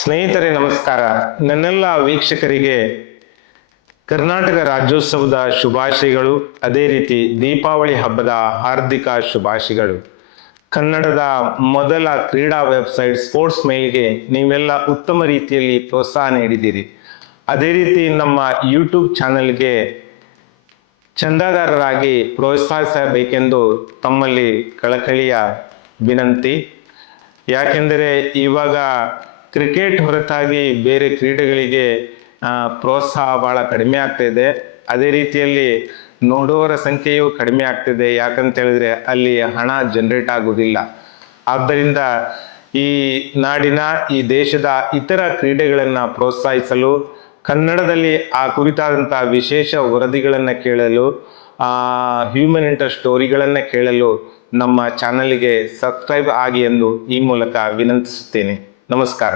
ಸ್ನೇಹಿತರೆ, ನಮಸ್ಕಾರ. ನನ್ನೆಲ್ಲ ವೀಕ್ಷಕರಿಗೆ ಕರ್ನಾಟಕ ರಾಜ್ಯೋತ್ಸವದ ಶುಭಾಶಯಗಳು. ಅದೇ ರೀತಿ ದೀಪಾವಳಿ ಹಬ್ಬದ ಹಾರ್ದಿಕ ಶುಭಾಶಯಗಳು. ಕನ್ನಡದ ಮೊದಲ ಕ್ರೀಡಾ ವೆಬ್ಸೈಟ್ ಸ್ಪೋರ್ಟ್ಸ್ ಮೇಲ್ಗೆ ನೀವೆಲ್ಲ ಉತ್ತಮ ರೀತಿಯಲ್ಲಿ ಪ್ರೋತ್ಸಾಹ ನೀಡಿದ್ದೀರಿ. ಅದೇ ರೀತಿ ನಮ್ಮ ಯೂಟ್ಯೂಬ್ ಚಾನೆಲ್ಗೆ ಚಂದಾದಾರರಾಗಿ ಪ್ರೋತ್ಸಾಹಿಸಬೇಕೆಂದು ತಮ್ಮಲ್ಲಿ ಕಳಕಳಿಯ ವಿನಂತಿ. ಯಾಕೆಂದರೆ, ಇವಾಗ ಕ್ರಿಕೆಟ್ ಹೊರತಾಗಿ ಬೇರೆ ಕ್ರೀಡೆಗಳಿಗೆ ಪ್ರೋತ್ಸಾಹ ಬಹಳ ಕಡಿಮೆ ಆಗ್ತಾ ಇದೆ. ಅದೇ ರೀತಿಯಲ್ಲಿ ನೋಡುವವರ ಸಂಖ್ಯೆಯು ಕಡಿಮೆ ಆಗ್ತಿದೆ ಯಾಕಂತ ಹೇಳಿದ್ರೆ ಅಲ್ಲಿ ಹಣ ಜನರೇಟ್ ಆಗುವುದಿಲ್ಲ. ಆದ್ದರಿಂದ ಈ ನಾಡಿನ, ಈ ದೇಶದ ಇತರ ಕ್ರೀಡೆಗಳನ್ನು ಪ್ರೋತ್ಸಾಹಿಸಲು, ಕನ್ನಡದಲ್ಲಿ ಆ ಕುರಿತಾದಂಥ ವಿಶೇಷ ವರದಿಗಳನ್ನು ಕೇಳಲು ಹ್ಯೂಮನ್ ಇಂಟರ್ ಸ್ಟೋರಿಗಳನ್ನು ಕೇಳಲು ನಮ್ಮ ಚಾನಲ್ಗೆ ಸಬ್ಸ್ಕ್ರೈಬ್ ಆಗಿ ಎಂದು ಈ ಮೂಲಕ ವಿನಂತಿಸುತ್ತೇನೆ. ನಮಸ್ಕಾರ